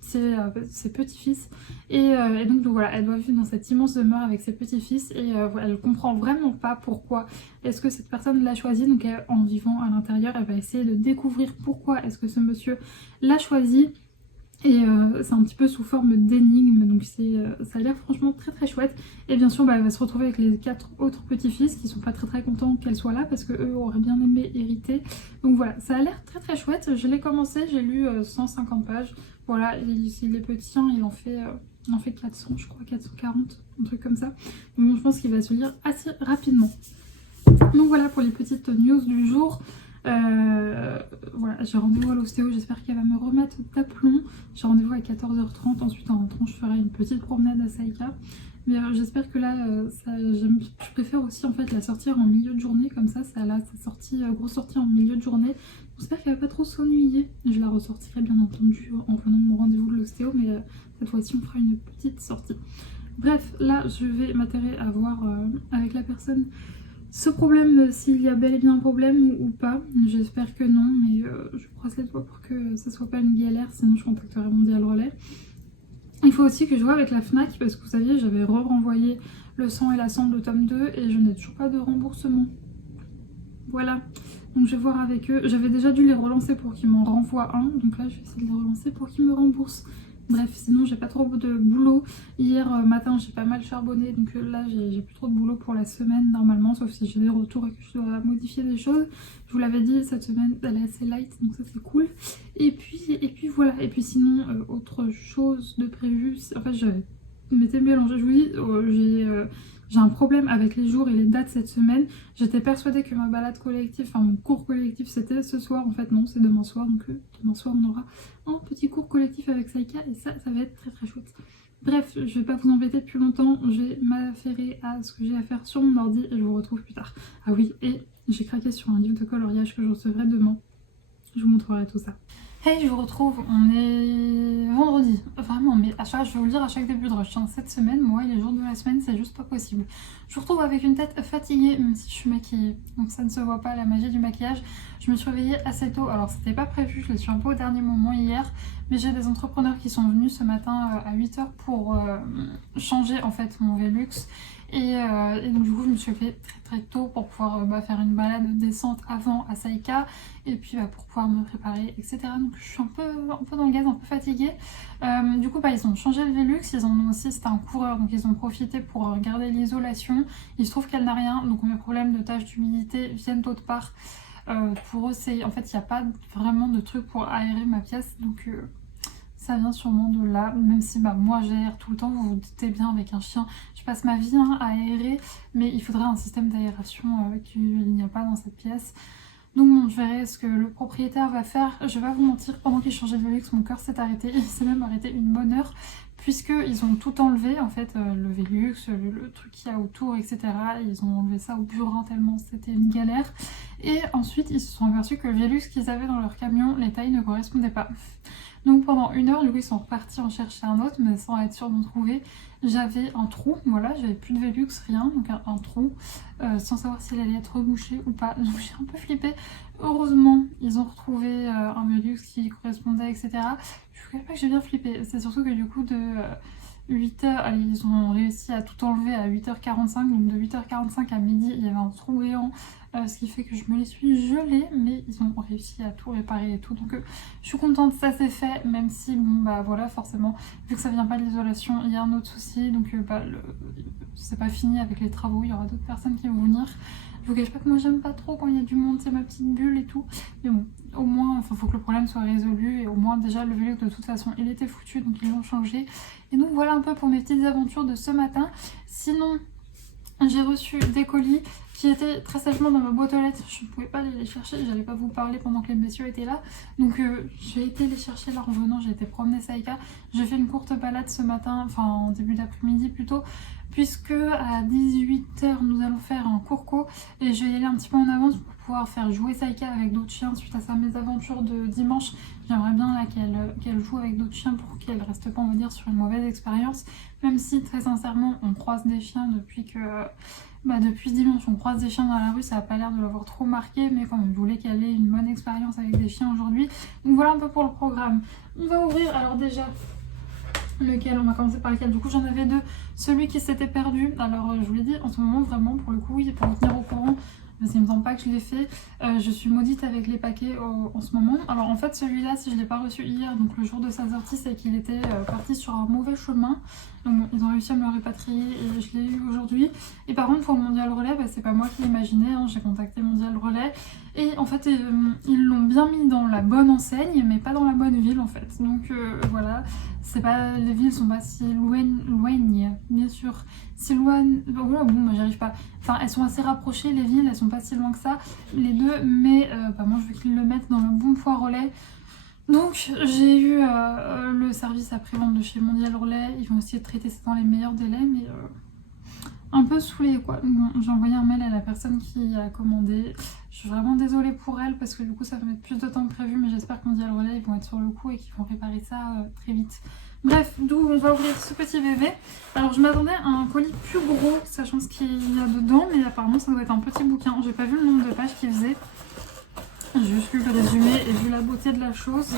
ses petits-fils. Et donc voilà, elle doit vivre dans cette immense demeure avec ses petits-fils et elle comprend vraiment pas pourquoi est-ce que cette personne l'a choisi. Donc en vivant à l'intérieur, elle va essayer de découvrir pourquoi est-ce que ce monsieur l'a choisi. Et c'est un petit peu sous forme d'énigme, donc ça a l'air franchement très chouette. Et bien sûr, elle va se retrouver avec les 4 autres petits-fils qui sont pas très contents qu'elle soit là parce qu'eux auraient bien aimé hériter. Donc voilà, ça a l'air très chouette. Je l'ai commencé, j'ai lu 150 pages. Voilà, il est petit, hein, il en fait 400, je crois, 440, un truc comme ça. Donc je pense qu'il va se lire assez rapidement. Donc voilà pour les petites news du jour. Voilà, j'ai rendez-vous à l'ostéo, j'espère qu'elle va me remettre d'aplomb. J'ai rendez-vous à 14h30, ensuite en rentrant je ferai une petite promenade à Saïka. Mais j'espère que là, je préfère aussi en fait la sortir en milieu de journée, comme ça là, sa sortie, grosse sortie en milieu de journée. J'espère qu'elle va pas trop s'ennuyer. Je la ressortirai bien entendu en venant de mon rendez-vous de l'ostéo, mais cette fois-ci on fera une petite sortie. Bref, là je vais m'atterrer à voir avec la personne ce problème, s'il y a bel et bien un problème ou pas. J'espère que non, mais je croise les doigts pour que ça soit pas une galère, sinon je contacterai Mondial Relais. Il faut aussi que je vois avec la FNAC, parce que vous saviez, j'avais renvoyé le sang et la cendre, le tome 2, et je n'ai toujours pas de remboursement. Voilà, donc je vais voir avec eux. J'avais déjà dû les relancer pour qu'ils m'en renvoient un, donc là je vais essayer de les relancer pour qu'ils me remboursent. Bref, sinon j'ai pas trop de boulot. Hier matin j'ai pas mal charbonné, donc là j'ai plus trop de boulot pour la semaine normalement, sauf si j'ai des retours et que je dois modifier des choses. Je vous l'avais dit, cette semaine elle est assez light, donc ça c'est cool. Et puis voilà, et puis sinon autre chose de prévu, en fait je m'étais mélangée, je vous dis, j'ai un problème avec les jours et les dates cette semaine. J'étais persuadée que ma balade collective, enfin mon cours collectif c'était ce soir, en fait non, c'est demain soir, donc demain soir on aura un petit cours collectif avec Saïka et ça va être très chouette. Bref, je vais pas vous embêter plus longtemps, je vais m'affairer à ce que j'ai à faire sur mon ordi et je vous retrouve plus tard. Ah oui, et j'ai craqué sur un livre de coloriage que je recevrai demain. Je vous montrerai tout ça. Hey, je vous retrouve, on est vendredi, vraiment, mais je vais vous le dire à chaque début de rush, cette semaine, moi, les jours de la semaine, c'est juste pas possible. Je vous retrouve avec une tête fatiguée, même si je suis maquillée, donc ça ne se voit pas, la magie du maquillage. Je me suis réveillée assez tôt, alors c'était pas prévu, je l'ai su un peu au dernier moment hier, mais j'ai des entrepreneurs qui sont venus ce matin à 8h pour changer en fait mon Velux. Et donc du coup je me suis levée très tôt pour pouvoir faire une balade décente avant à Saïka et puis pour pouvoir me préparer, etc. Donc je suis un peu dans le gaz, un peu fatiguée. Du coup ils ont changé le Velux, ils en ont aussi, c'était un coureur, donc ils ont profité pour garder l'isolation. Il se trouve qu'elle n'a rien, donc mes problèmes de taches d'humidité viennent d'autre part. Pour eux c'est, en fait il n'y a pas vraiment de truc pour aérer ma pièce, donc ça vient sûrement de là, même si moi j'aère tout le temps, vous vous doutez bien, avec un chien, je passe ma vie à aérer, mais il faudrait un système d'aération qu'il n'y a pas dans cette pièce. Donc bon, je verrai ce que le propriétaire va faire. Je vais pas vous mentir, pendant qu'il changeait de Velux, mon cœur s'est arrêté, il s'est même arrêté une bonne heure, puisqu'ils ont tout enlevé, en fait, le Velux, le truc qu'il y a autour, etc. Ils ont enlevé ça au burin tellement c'était une galère. Et ensuite, ils se sont aperçus que le Velux qu'ils avaient dans leur camion, les tailles ne correspondaient pas. Donc pendant 1 heure, du coup, ils sont repartis en chercher un autre, mais sans être sûrs d'en trouver. J'avais un trou, voilà, j'avais plus de Velux, rien, donc un trou, sans savoir s'il allait être rebouché ou pas. Donc j'ai un peu flippé. Heureusement, ils ont retrouvé un Velux qui correspondait, etc. Je vous cache pas que j'ai bien flippé. C'est surtout que du coup, de 8h, allez, ils ont réussi à tout enlever à 8h45, donc de 8h45 à midi, il y avait un trou géant. Ce qui fait que je me les suis gelées, mais ils ont réussi à tout réparer et tout, donc je suis contente, ça c'est fait, même si voilà, forcément vu que ça vient pas de l'isolation, il y a un autre souci, donc c'est pas fini avec les travaux, il y aura d'autres personnes qui vont venir. Je vous cache pas que moi j'aime pas trop quand il y a du monde, c'est ma petite bulle et tout. Mais bon, au moins, il faut que le problème soit résolu. Et au moins déjà le vélo de toute façon il était foutu, donc ils l'ont changé. Et donc voilà un peu pour mes petites aventures de ce matin. Sinon, j'ai reçu des colis qui étaient très sagement dans ma boîte aux lettres. Je ne pouvais pas aller les chercher, j'allais pas vous parler pendant que les messieurs étaient là. Donc j'ai été les chercher là en venant, j'ai été promener Saïka. J'ai fait une courte balade ce matin, enfin en début d'après-midi plutôt, puisque à 18h nous allons faire un courco et je vais y aller un petit peu en avance pour pouvoir faire jouer Saïka avec d'autres chiens suite à sa mésaventure de dimanche. J'aimerais bien là qu'elle joue avec d'autres chiens pour qu'elle reste pas, on va dire, sur une mauvaise expérience, même si très sincèrement on croise des chiens depuis dimanche, on croise des chiens dans la rue, ça n'a pas l'air de l'avoir trop marqué, mais quand même, je voulais qu'elle ait une bonne expérience avec des chiens aujourd'hui. Donc voilà un peu pour le programme. On va ouvrir, alors déjà, lequel, on va commencer par lequel, du coup j'en avais deux. Celui qui s'était perdu, alors je vous l'ai dit, en ce moment vraiment, pour le coup, oui, pour vous tenir au courant, parce qu'il me semble pas que je l'ai fait. Je suis maudite avec les paquets en ce moment. Alors en fait celui-là, si je l'ai pas reçu hier, donc le jour de sa sortie, c'est qu'il était parti sur un mauvais chemin. Donc bon, ils ont réussi à me le répatrier et je l'ai eu aujourd'hui. Et par contre pour le Mondial Relais, bah, c'est pas moi qui l'imaginais, hein. J'ai contacté Mondial Relais. Et en fait ils l'ont bien mis dans la bonne enseigne, mais pas dans la bonne ville en fait. Donc voilà, les villes sont pas si loin, bien sûr. Si loin, voilà, bon moi j'arrive pas. Enfin elles sont assez rapprochées les villes, elles sont pas si loin que ça, les deux, mais moi je veux qu'ils le mettent dans le bon poids relais. Donc j'ai eu le service après-vente de chez Mondial Relais, ils vont essayer de traiter ça dans les meilleurs délais, mais un peu saoulée quoi. Bon, j'ai envoyé un mail à la personne qui a commandé, je suis vraiment désolée pour elle parce que du coup ça va mettre plus de temps que prévu, mais j'espère que Mondial Relais ils vont être sur le coup et qu'ils vont réparer ça très vite. Bref, d'où on va ouvrir ce petit bébé. Alors je m'attendais à un colis plus gros, sachant ce qu'il y a dedans, mais apparemment ça doit être un petit bouquin. J'ai pas vu le nombre de pages qu'il faisait. J'ai juste lu le résumé et vu la beauté de la chose.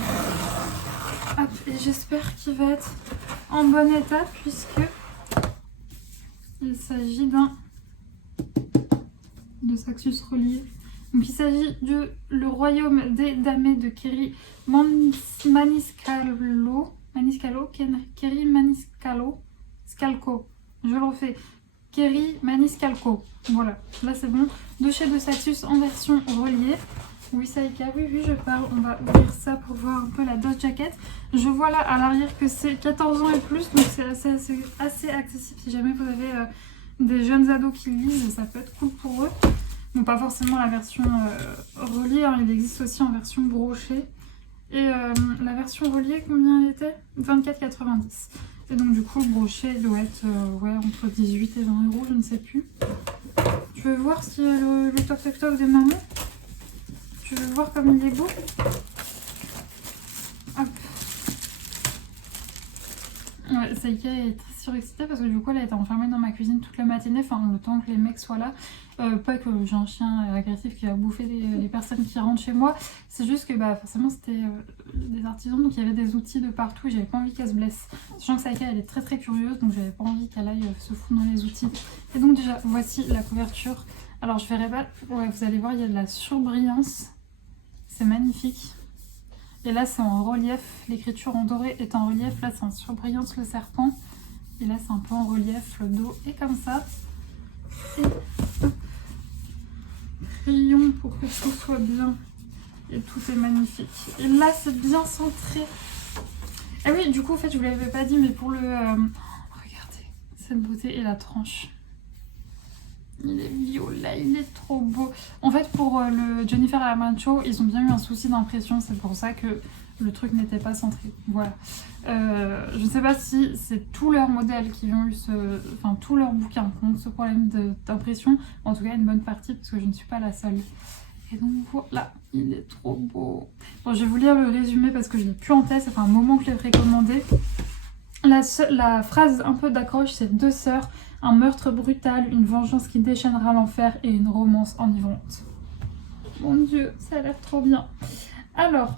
Hop, et j'espère qu'il va être en bon état puisque il s'agit de Saxus relié. Donc il s'agit de Le Royaume des Damnés de Kerry Scalco. Je le refais. Kerry Maniscalco. Voilà, là c'est bon. De chez De Saxus en version reliée. Oui, Saïka, oui, je parle. On va ouvrir ça pour voir un peu la Dust Jacket. Je vois là à l'arrière que c'est 14 ans et plus, donc c'est assez accessible. Si jamais vous avez des jeunes ados qui lisent, ça peut être cool pour eux. Bon, pas forcément la version reliée, hein, il existe aussi en version brochée. Et la version reliée, combien elle était? 24,90. Et donc du coup, le brochet doit être entre 18 et 20 euros, je ne sais plus. Tu veux voir si le toc toc toc de maman? Tu veux voir comme il est beau? Hop. Ouais, Saïka est très surexcitée parce que du coup elle a été enfermée dans ma cuisine toute la matinée, enfin le temps que les mecs soient là. Pas que j'ai un chien agressif qui va bouffer les personnes qui rentrent chez moi, c'est juste que forcément c'était des artisans, donc il y avait des outils de partout et j'avais pas envie qu'elle se blesse. Sachant que Saïka elle est très très curieuse, donc j'avais pas envie qu'elle aille se foutre dans les outils. Et donc déjà voici la couverture. Alors je verrai pas, ouais, vous allez voir il y a de la surbrillance, c'est magnifique. Et là c'est en relief, l'écriture en doré est en relief, là c'est en surbrillance le serpent. Et là c'est un peu en relief, le dos est comme ça. Et hop, crayon pour que tout soit bien. Et tout est magnifique. Et là c'est bien centré. Ah oui, du coup en fait je vous l'avais pas dit, mais pour le... regardez, cette beauté et la tranche. Il est violet, il est trop beau. En fait, pour le Jennifer Alamancho, ils ont bien eu un souci d'impression. C'est pour ça que le truc n'était pas centré. Voilà. Je ne sais pas si c'est tous leurs modèles qui ont eu tous leurs bouquins qui ont ce problème d'impression. En tout cas, une bonne partie, parce que je ne suis pas la seule. Et donc voilà, il est trop beau. Bon, je vais vous lire le résumé parce que je l'ai plus en tête. Ça fait un moment que je l'ai précommandé. La phrase un peu d'accroche, c'est 2 sœurs, un meurtre brutal, une vengeance qui déchaînera l'enfer et une romance enivrante. Mon Dieu, ça a l'air trop bien. Alors,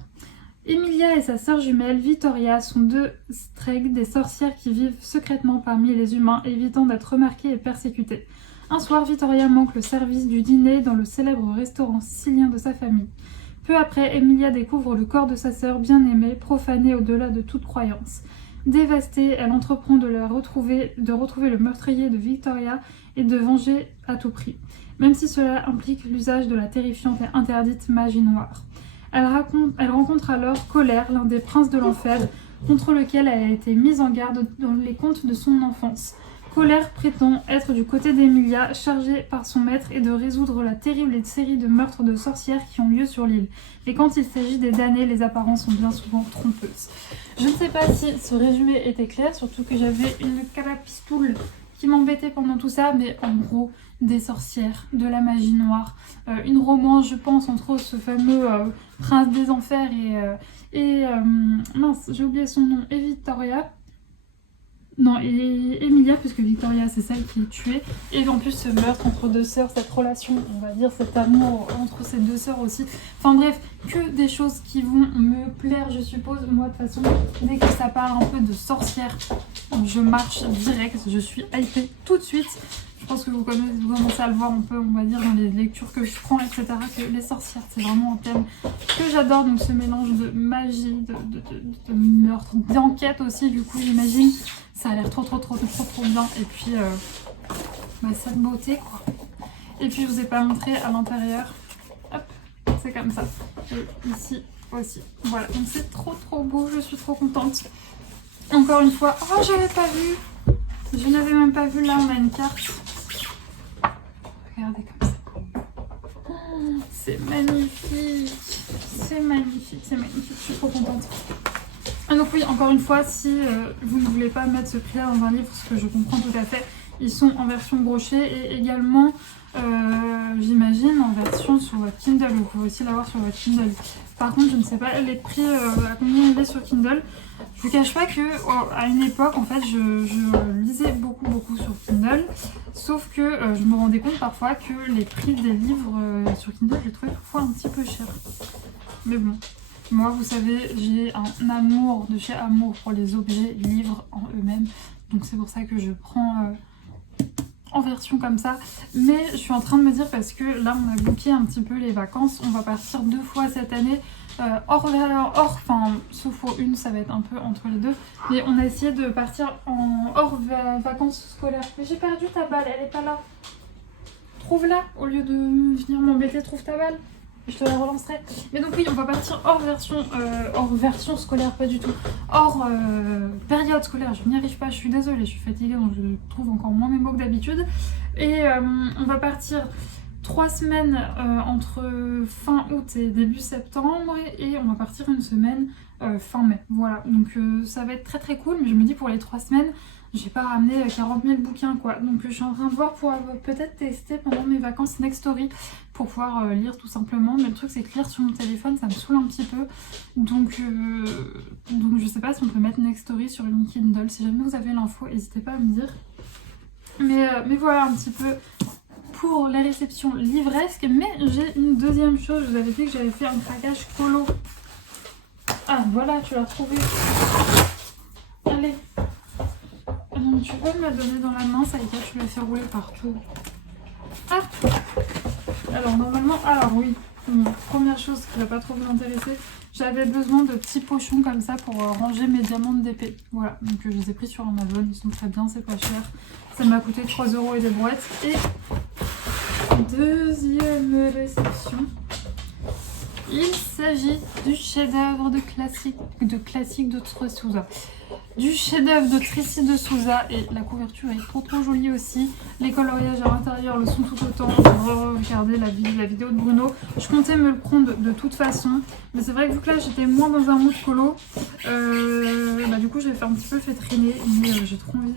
Emilia et sa sœur jumelle Vittoria sont 2 Streg, des sorcières qui vivent secrètement parmi les humains, évitant d'être remarquées et persécutées. Un soir, Vittoria manque le service du dîner dans le célèbre restaurant sicilien de sa famille. Peu après, Emilia découvre le corps de sa sœur bien-aimée, profané au-delà de toute croyance. Dévastée, elle entreprend de retrouver le meurtrier de Victoria et de venger à tout prix, même si cela implique l'usage de la terrifiante et interdite magie noire. Elle rencontre alors Colère, l'un des princes de l'enfer, contre lequel elle a été mise en garde dans les contes de son enfance. Colère prétend être du côté d'Emilia, chargée par son maître et de résoudre la terrible série de meurtres de sorcières qui ont lieu sur l'île. Et quand il s'agit des damnés, les apparences sont bien souvent trompeuses. Je ne sais pas si ce résumé était clair, surtout que j'avais une calapistoule qui m'embêtait pendant tout ça, mais en gros, des sorcières, de la magie noire, une romance, je pense, entre ce fameux prince des enfers et mince, j'ai oublié son nom, et Victoria. Non, et Emilia, puisque Victoria, c'est celle qui est tuée. Et en plus, ce meurtre entre deux sœurs, cette relation, on va dire, cet amour entre ces deux sœurs aussi. Enfin bref, que des choses qui vont me plaire, je suppose. Moi, de toute façon, dès que ça parle un peu de sorcière, je marche direct, je suis hypée tout de suite. Je pense que vous commencez à le voir un peu, on va dire, dans les lectures que je prends, etc. Que les sorcières, c'est vraiment un thème que j'adore. Donc ce mélange de magie, de meurtre, d'enquête aussi, du coup, j'imagine. Ça a l'air trop bien. Et puis, cette beauté, quoi. Et puis, je vous ai pas montré à l'intérieur. Hop, c'est comme ça. Et ici aussi. Voilà, donc c'est trop beau. Je suis trop contente. Encore une fois, oh, j'avais pas vu. Je n'avais même pas vu. Là, on a une carte. Regardez comme ça. Oh, c'est magnifique. C'est magnifique. Je suis trop contente. Ah donc oui, encore une fois, si vous ne voulez pas mettre ce prix-là dans un livre, ce que je comprends tout à fait, ils sont en version brochet et également, j'imagine, en version sur votre Kindle. Vous pouvez aussi l'avoir sur votre Kindle. Par contre, je ne sais pas les prix à combien il est sur Kindle. Je vous cache pas que à une époque, en fait, je lisais beaucoup sur Kindle, sauf que je me rendais compte parfois que les prix des livres sur Kindle, je les trouvais parfois un petit peu chers. Mais bon. Moi, vous savez, j'ai un amour de chez Amour pour les objets livres en eux-mêmes. Donc c'est pour ça que je prends en version comme ça. Mais je suis en train de me dire, parce que là, on a booké un petit peu les vacances. On va partir 2 fois cette année. Sauf pour une, ça va être un peu entre les deux. Mais on a essayé de partir hors vacances scolaires. Mais j'ai perdu ta balle, elle est pas là. Trouve-la, au lieu de venir m'embêter, trouve ta balle. Je te la relancerai. Mais donc oui, on va partir hors version scolaire, pas du tout. Hors période scolaire, je n'y arrive pas, je suis désolée, je suis fatiguée, donc je trouve encore moins mes mots que d'habitude. Et on va partir 3 semaines entre fin août et début septembre, et on va partir une semaine fin mai. Voilà, donc ça va être très cool, mais je me dis pour les 3 semaines, j'ai pas ramené 40 000 bouquins quoi. Donc je suis en train de voir pour peut-être tester pendant mes vacances Nextory pour pouvoir lire tout simplement. Mais le truc c'est que lire sur mon téléphone ça me saoule un petit peu. Donc je sais pas si on peut mettre Nextory sur une Kindle. Si jamais vous avez l'info, n'hésitez pas à me dire. Mais voilà un petit peu pour les réceptions livresques. Mais j'ai une deuxième chose. Je vous avais dit que j'avais fait un craquage colo. Ah voilà, tu l'as retrouvé. Allez. Donc, tu peux me la donner dans la main, ça y est, tu la fais rouler partout. Ah. Alors normalement, oui, première chose qui va pas trop vous intéresser, j'avais besoin de petits pochons comme ça pour ranger mes diamants d'épée. Voilà, donc je les ai pris sur Amazon, ils sont très bien, c'est pas cher. Ça m'a coûté 3 € et des brouettes. Et deuxième réception, il s'agit du chef-d'œuvre de classique de Souza. Du chef-d'œuvre de Tracy de Souza, et la couverture est trop jolie aussi. Les coloriages à l'intérieur le sont tout autant. Regardez la vidéo de Bruno. Je comptais me le prendre de toute façon, mais c'est vrai que vu que là j'étais moins dans un mood colo, du coup j'ai fait un petit peu traîner, mais j'ai trop envie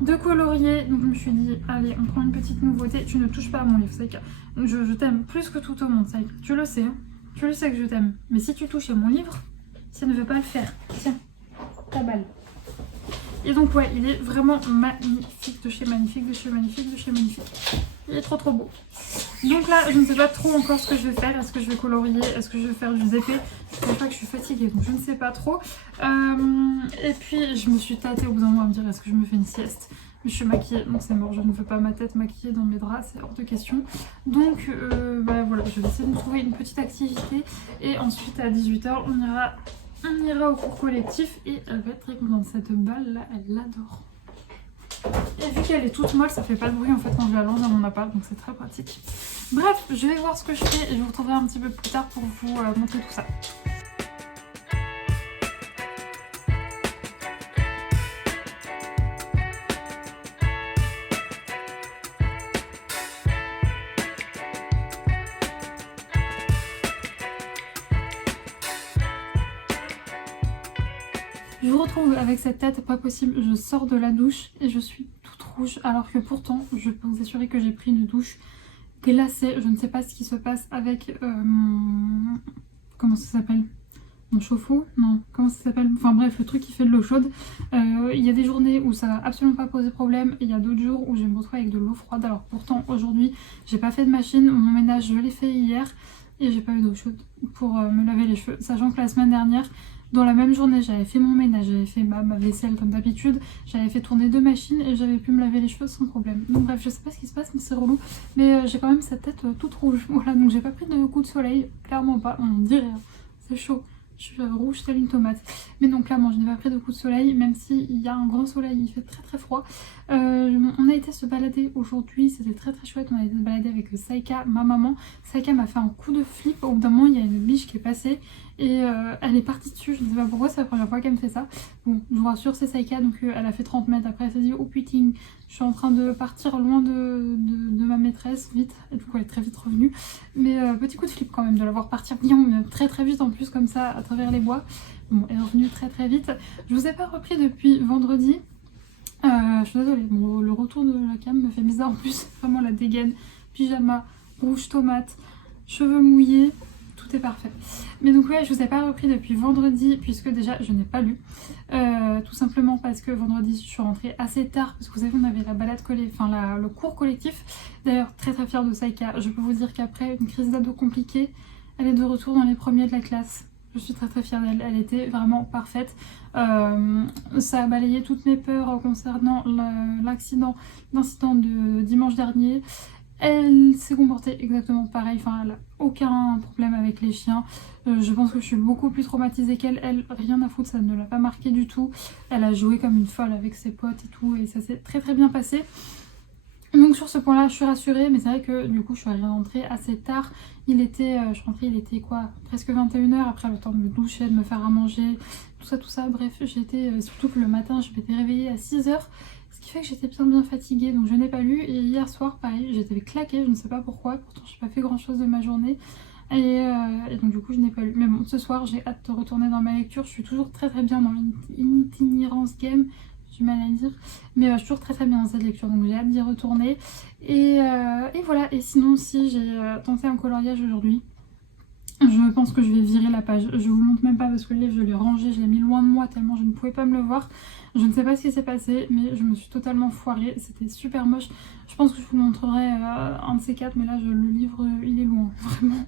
de colorier. Donc je me suis dit allez, on prend une petite nouveauté. Tu ne touches pas à mon livre, Saïka. Je t'aime plus que tout au monde, Saïka. Tu le sais, hein. Tu le sais que je t'aime. Mais si tu touches à mon livre, ça ne veut pas le faire. Tiens, ta balle. Et donc ouais, il est vraiment magnifique, de chez magnifique. Il est trop beau. Donc là, je ne sais pas trop encore ce que je vais faire. Est-ce que je vais colorier? Est-ce que je vais faire du ZP? Je ne sais pas que je suis fatiguée, donc je ne sais pas trop. Et puis, je me suis tâtée au bout d'un moment à me dire, est-ce que je me fais une sieste? Je suis maquillée, donc c'est mort. Je ne veux pas ma tête maquillée dans mes draps, c'est hors de question. Donc voilà, je vais essayer de me trouver une petite activité. Et ensuite, à 18 h, on ira on ira au cours collectif et elle va être très contente. Cette balle là, elle l'adore. Et vu qu'elle est toute molle, ça fait pas de bruit en fait quand je la lance dans mon appart, donc c'est très pratique. Bref, je vais voir ce que je fais et je vous retrouverai un petit peu plus tard pour vous montrer tout ça. Je vous retrouve avec cette tête pas possible, je sors de la douche et je suis toute rouge alors que pourtant je peux vous assurer que j'ai pris une douche glacée. Je ne sais pas ce qui se passe avec mon... Comment ça s'appelle? Mon chauffe-eau? Non, comment ça s'appelle? Enfin bref, le truc qui fait de l'eau chaude. Il y a des journées où ça va absolument pas poser problème et il y a d'autres jours où je vais me retrouver avec de l'eau froide. Alors pourtant aujourd'hui j'ai pas fait de machine, mon ménage je l'ai fait hier et j'ai pas eu d'eau chaude pour me laver les cheveux. Sachant que la semaine dernière, dans la même journée, j'avais fait mon ménage, j'avais fait ma vaisselle comme d'habitude, j'avais fait tourner 2 machines et j'avais pu me laver les cheveux sans problème. Donc bref, je sais pas ce qui se passe mais c'est relou. Mais j'ai quand même cette tête toute rouge. Voilà, donc j'ai pas pris de coup de soleil, clairement pas, on dirait, c'est chaud. Je suis rouge telle une tomate. Mais donc clairement je n'ai pas pris de coup de soleil, même s'il y a un grand soleil, il fait très très froid. On a été se balader aujourd'hui, c'était très très chouette. On a été se balader avec Saïka, ma maman. Saïka m'a fait un coup de flip. Au bout d'un moment il y a une biche qui est passée et elle est partie dessus. Je ne sais pas pourquoi, c'est la première fois qu'elle me fait ça. Bon, je vous rassure, c'est Saïka, donc elle a fait 30 mètres. Après elle s'est dit oh putain, je suis en train de partir loin de ma maîtresse, vite. Et du coup elle est très vite revenue. Mais petit coup de flip quand même de la voir partir bien très très vite en plus comme ça à travers les bois. Bon, elle est revenue très très vite. Je vous ai pas repris depuis vendredi. Je suis désolée, bon, le retour de la cam me fait bizarre en plus. Vraiment la dégaine, pyjama, rouge tomate, cheveux mouillés, tout est parfait. Mais donc ouais, je vous ai pas repris depuis vendredi puisque déjà je n'ai pas lu. Tout simplement parce que vendredi je suis rentrée assez tard parce que vous savez on avait la balade le cours collectif. D'ailleurs très très fière de Saïka. Je peux vous dire qu'après une crise d'ado compliquée, elle est de retour dans les premiers de la classe. Je suis très très fière d'elle, elle était vraiment parfaite. Ça a balayé toutes mes peurs concernant l'incident de dimanche dernier. Elle s'est comportée exactement pareil, enfin elle n'a aucun problème avec les chiens. Je pense que je suis beaucoup plus traumatisée qu'elle. Elle, rien à foutre, ça ne l'a pas marqué du tout. Elle a joué comme une folle avec ses potes et tout et ça s'est très très bien passé. Donc sur ce point là je suis rassurée, mais c'est vrai que du coup je suis rentrée assez tard. Je suis rentrée, il était quoi, presque 21h, après le temps de me doucher, de me faire à manger, tout ça, bref j'étais, surtout que le matin je m'étais réveillée à 6h, ce qui fait que j'étais bien fatiguée, donc je n'ai pas lu. Et hier soir pareil, j'étais claquée, je ne sais pas pourquoi, pourtant je n'ai pas fait grand chose de ma journée. Et donc du coup je n'ai pas lu. Mais bon, ce soir j'ai hâte de retourner dans ma lecture, je suis toujours très très bien dans l'itinérance game. Du mal à le dire, mais je suis toujours très très bien dans cette lecture, donc j'ai hâte d'y retourner. Et voilà, et sinon si j'ai tenté un coloriage aujourd'hui, je pense que je vais virer la page. Je vous le montre même pas parce que le livre je l'ai rangé, je l'ai mis loin de moi tellement je ne pouvais pas me le voir. Je ne sais pas ce qui s'est passé, mais je me suis totalement foirée, c'était super moche. Je pense que je vous le montrerai un de ces quatre, mais là le livre il est loin, vraiment.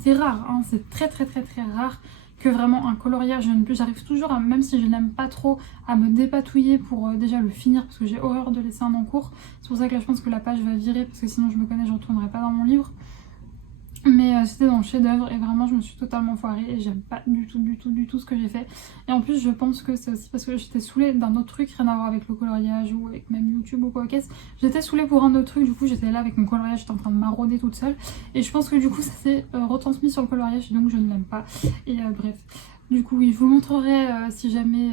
C'est rare, hein, c'est très très très très rare que vraiment un coloriage, j'arrive toujours, même si je n'aime pas trop, à me dépatouiller pour déjà le finir parce que j'ai horreur de laisser un encours. C'est pour ça que là je pense que la page va virer parce que sinon je me connais, je ne retournerai pas dans mon livre. Mais c'était dans le chef-d'œuvre et vraiment je me suis totalement foirée et j'aime pas du tout ce que j'ai fait. Et en plus je pense que c'est aussi parce que j'étais saoulée d'un autre truc, rien à voir avec le coloriage ou avec même YouTube ou quoi qu'est-ce. J'étais saoulée pour un autre truc, du coup j'étais là avec mon coloriage, j'étais en train de marauder toute seule. Et je pense que du coup ça s'est retransmis sur le coloriage et donc je ne l'aime pas. Et bref. Du coup oui, je vous montrerai si jamais,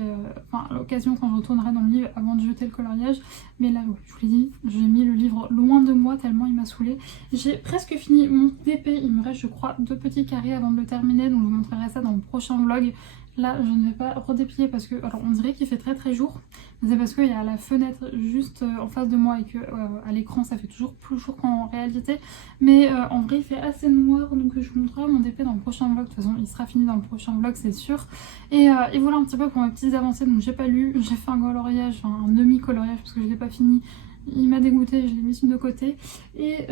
à l'occasion quand je retournerai dans le livre avant de jeter le coloriage. Mais là, ouais, je vous l'ai dit, j'ai mis le livre loin de moi tellement il m'a saoulée. J'ai presque fini mon DP, il me reste je crois 2 petits carrés avant de le terminer. Donc je vous montrerai ça dans le prochain vlog. Là je ne vais pas redéplier parce que, alors on dirait qu'il fait très très jour. C'est parce qu'il y a la fenêtre juste en face de moi et que à l'écran ça fait toujours plus jour qu'en réalité. Mais en vrai il fait assez noir, donc je vous montrerai mon DP dans le prochain vlog. De toute façon il sera fini dans le prochain vlog c'est sûr. Et voilà un petit peu pour mes petites avancées. Donc j'ai pas lu, j'ai fait un coloriage, un demi-coloriage parce que je l'ai pas fini. Il m'a dégoûté, je l'ai mis de côté. Et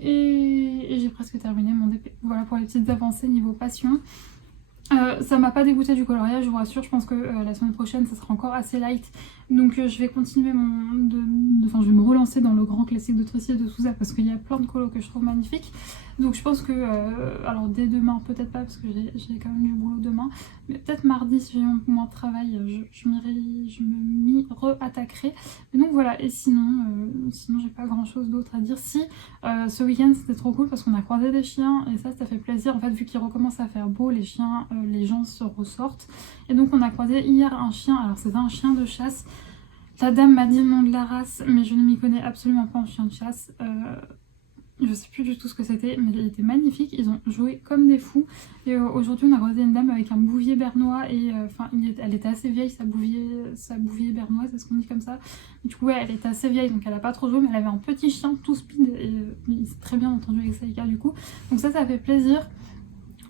j'ai presque terminé mon DP. Voilà pour les petites avancées niveau passion. Ça m'a pas dégoûté du coloriage, je vous rassure. Je pense que la semaine prochaine ça sera encore assez light. Donc je vais continuer je vais me relancer dans le grand classique de Tracy et de Souza parce qu'il y a plein de colos que je trouve magnifiques. Donc je pense que, alors dès demain, peut-être pas parce que j'ai quand même du boulot demain, mais peut-être mardi si j'ai moins de travail, je m'y re-attaquerai. Mais donc voilà, et sinon j'ai pas grand chose d'autre à dire. Si, ce week-end c'était trop cool parce qu'on a croisé des chiens et ça fait plaisir. En fait, vu qu'il recommence à faire beau, les chiens, les gens se ressortent. Et donc on a croisé hier un chien, alors c'était un chien de chasse. La dame m'a dit le nom de la race, mais je ne m'y connais absolument pas en chien de chasse. Je sais plus du tout ce que c'était, mais il était magnifique. Ils ont joué comme des fous. Et aujourd'hui, on a croisé une dame avec un bouvier bernois. Et elle était assez vieille, sa bouvier bernois, c'est ce qu'on dit comme ça. Et du coup, ouais, elle était assez vieille, donc elle a pas trop joué, mais elle avait un petit chien tout speed. Et il s'est très bien entendu avec Saïka, du coup. Donc ça fait plaisir.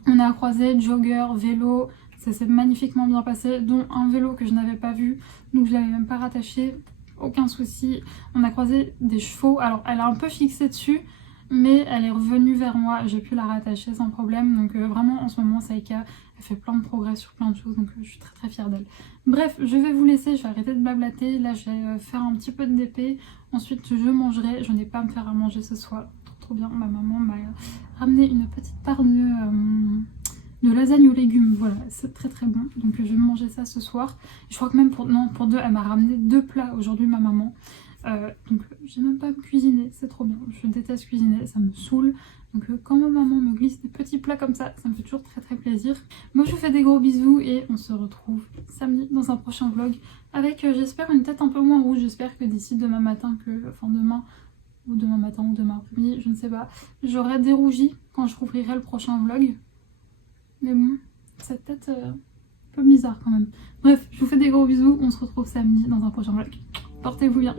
On a croisé jogger, vélo. Ça s'est magnifiquement bien passé, dont un vélo que je n'avais pas vu, donc je l'avais même pas rattaché, aucun souci. On a croisé des chevaux, alors elle a un peu fixé dessus, mais elle est revenue vers moi, j'ai pu la rattacher sans problème, donc vraiment en ce moment Saïka, elle fait plein de progrès sur plein de choses, donc je suis très très fière d'elle. Bref, je vais vous laisser, je vais arrêter de blablater, là je vais faire un petit peu de DP, ensuite je mangerai, je n'ai pas à me faire à manger ce soir, trop bien, ma maman m'a ramené une petite part de lasagne aux légumes, voilà, c'est très très bon. Donc je vais manger ça ce soir. Je crois que même pour deux, elle m'a ramené 2 plats aujourd'hui, ma maman. Donc j'ai même pas à me cuisiner, c'est trop bien. Je déteste cuisiner, ça me saoule. Donc quand ma maman me glisse des petits plats comme ça me fait toujours très très plaisir. Moi je vous fais des gros bisous et on se retrouve samedi dans un prochain vlog avec j'espère une tête un peu moins rouge. J'espère que d'ici demain matin, demain ou demain matin ou demain après-midi, je ne sais pas, j'aurai dérougi quand je rouvrirai le prochain vlog. Mais bon, cette tête un peu bizarre quand même. Bref, je vous fais des gros bisous, on se retrouve samedi dans un prochain vlog. Portez-vous bien.